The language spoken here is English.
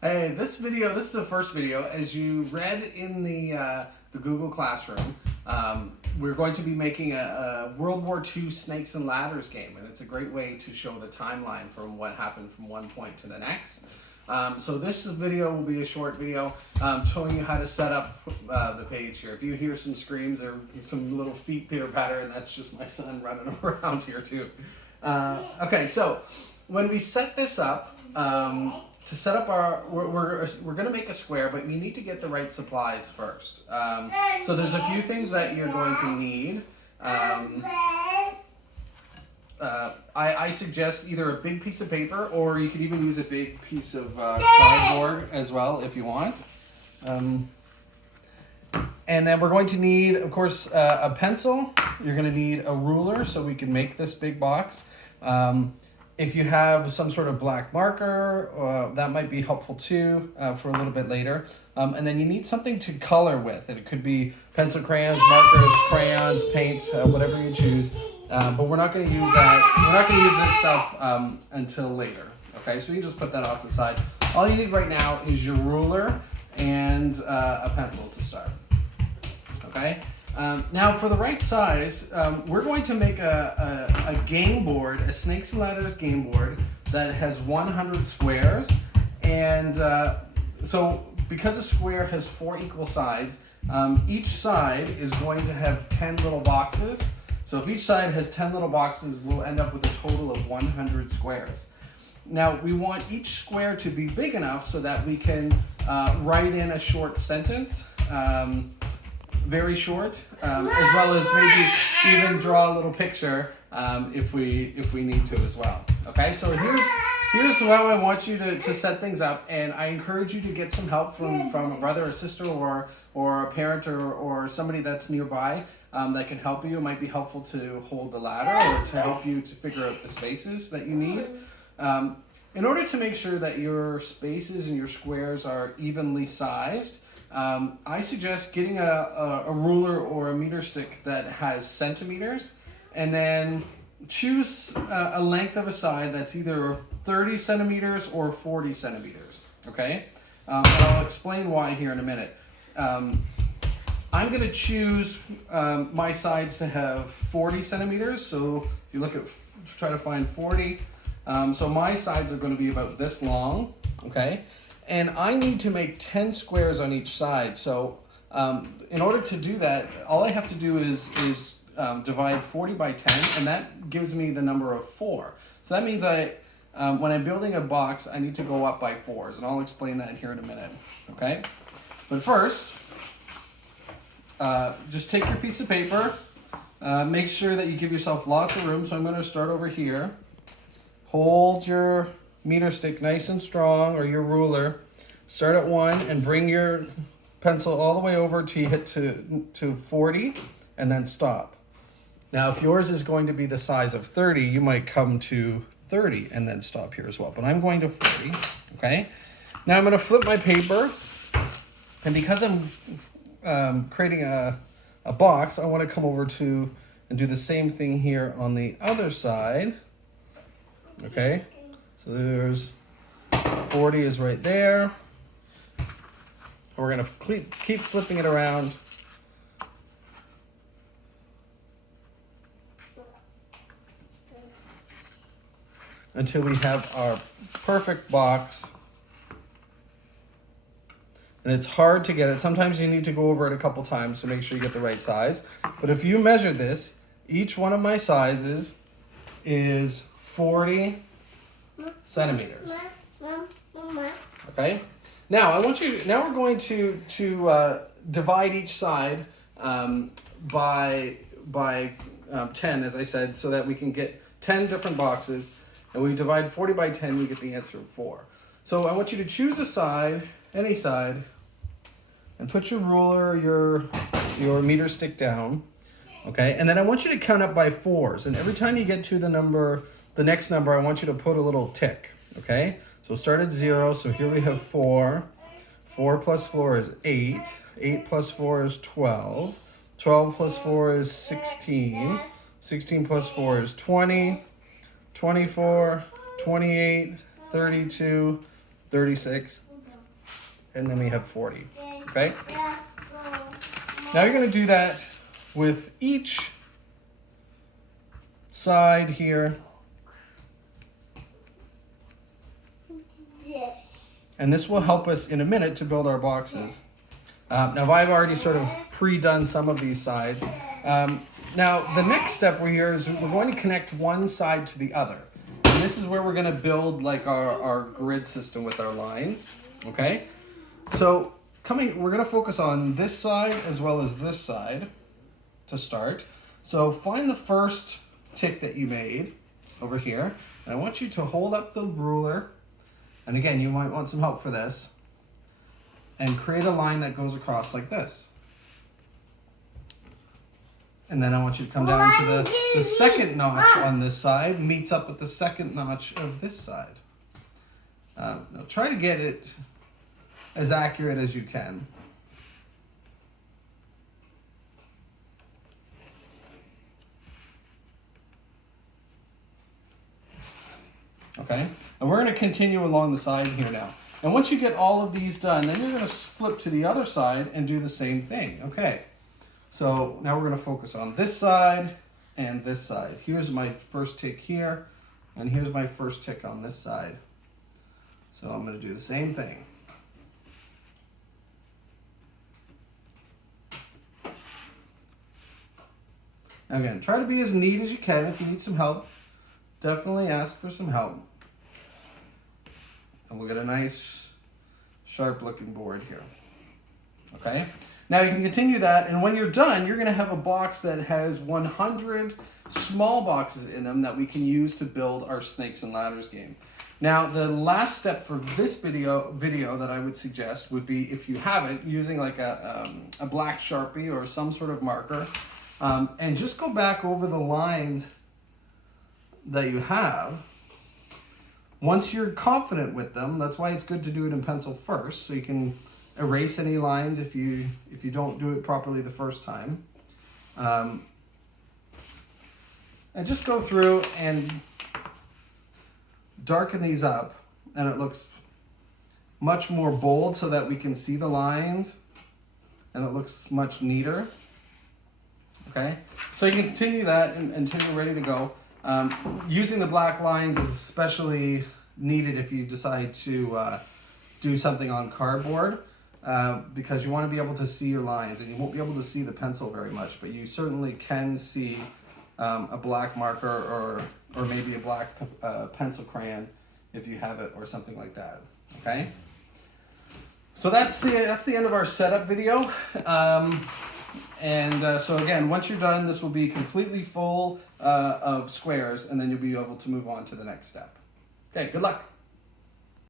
Hey, this is the first video. As you read in the Google Classroom, we're going to be making a World War II Snakes and Ladders game, and it's a great way to show the timeline from what happened from one point to the next. So this video will be a short video showing you how to set up the page here. If you hear some screams or some little feet pitter-patter, and that's just my son running around here too. Okay, so when we set this up, to set up our, we're going to make a square, but you need to get the right supplies first. So there's a few things that you're going to need. I suggest either a big piece of paper, or you could even use a big piece of cardboard as well if you want. And then we're going to need, of course, a pencil. You're going to need a ruler so we can make this big box. If you have some sort of black marker, that might be helpful too for a little bit later. And then you need something to color with. And it could be pencil, crayons, markers, crayons, paint, whatever you choose. But we're not going to use that. We're not going to use this stuff until later. Okay, so you just put that off to the side. All you need right now is your ruler and a pencil to start. Okay. Now for the right size, we're going to make a game board, a Snakes and Ladders game board that has 100 squares. And so because a square has 4 equal sides, each side is going to have 10 little boxes. So if each side has 10 little boxes, we'll end up with a total of 100 squares. Now we want each square to be big enough so that we can write in a short sentence. Very short, as well as maybe even draw a little picture if we need to as well. Okay, so here's how I want you to set things up, and I encourage you to get some help from a brother or sister or a parent or somebody that's nearby that can help you. It might be helpful to hold the ladder or to help you to figure out the spaces that you need. In order to make sure that your spaces and your squares are evenly sized, I suggest getting a ruler or a meter stick that has centimeters, and then choose a length of a side that's either 30 centimeters or 40 centimeters, okay? And I'll explain why here in a minute. I'm going to choose my sides to have 40 centimeters, so if you look at, try to find 40, so my sides are going to be about this long, okay? And I need to make 10 squares on each side. So in order to do that, all I have to do is divide 40 by 10, and that gives me the number of 4. So that means when I'm building a box, I need to go up by 4s, and I'll explain that here in a minute, okay? But first, just take your piece of paper, make sure that you give yourself lots of room. So I'm gonna start over here. Hold your meter stick nice and strong, or your ruler. Start at 1 and bring your pencil all the way over till you hit to 40, and then stop. Now if yours is going to be the size of 30, you might come to 30 and then stop here as well, but I'm going to 40, okay? Now I'm going to flip my paper, and because I'm creating a box, I want to come over to and do the same thing here on the other side, okay? So there's 40 is right there. We're going to keep flipping it around. Until we have our perfect box. And it's hard to get it. Sometimes you need to go over it a couple times to make sure you get the right size. But if you measure this, each one of my sizes is 40 centimeters. Okay. Now we're going to divide each side by 10, as I said, so that we can get 10 different boxes. And we divide 40 by 10, we get the answer of 4. So I want you to choose a side, any side, and put your ruler, your meter stick down. Okay. And then I want you to count up by 4s. And every time you get to the next number, I want you to put a little tick, okay? So start at 0, so here we have 4. 4 plus 4 is 8. 8 plus 4 is 12. 12 plus 4 is 16. 16 plus 4 is 20. 24, 28, 32, 36, and then we have 40, okay? Now you're going to do that with each side here. And this will help us in a minute to build our boxes. Now I've already sort of pre-done some of these sides. Now the next step here is we're going to connect one side to the other. And this is where we're going to build like our grid system with our lines, okay? So we're going to focus on this side as well as this side to start. So find the first tick that you made over here. And I want you to hold up the ruler. And again, you might want some help for this. And create a line that goes across like this. And then I want you to come down to the second notch on this side, meets up with the second notch of this side. Now try to get it as accurate as you can. Okay, and we're going to continue along the side here now. And once you get all of these done, then you're going to flip to the other side and do the same thing. Okay, so now we're going to focus on this side and this side. Here's my first tick here, and here's my first tick on this side. So I'm going to do the same thing. Now again, try to be as neat as you can. If you need some help, definitely ask for some help. And we'll get a nice, sharp looking board here. Okay? Now you can continue that, and when you're done, you're gonna have a box that has 100 small boxes in them that we can use to build our Snakes and Ladders game. Now, the last step for this video that I would suggest would be, if you have it, using like a black Sharpie or some sort of marker, and just go back over the lines that you have. Once you're confident with them, that's why it's good to do it in pencil first, so you can erase any lines if you don't do it properly the first time. And just go through and darken these up, and it looks much more bold so that we can see the lines, and it looks much neater. Okay, so you can continue that until you're ready to go. Using the black lines is especially needed if you decide to do something on cardboard, because you want to be able to see your lines, and you won't be able to see the pencil very much, but you certainly can see a black marker or maybe a black pencil crayon if you have it, or something like that. Okay, so that's the end of our setup video. So again, once you're done, this will be completely full of squares, and then you'll be able to move on to the next step. Okay, good luck.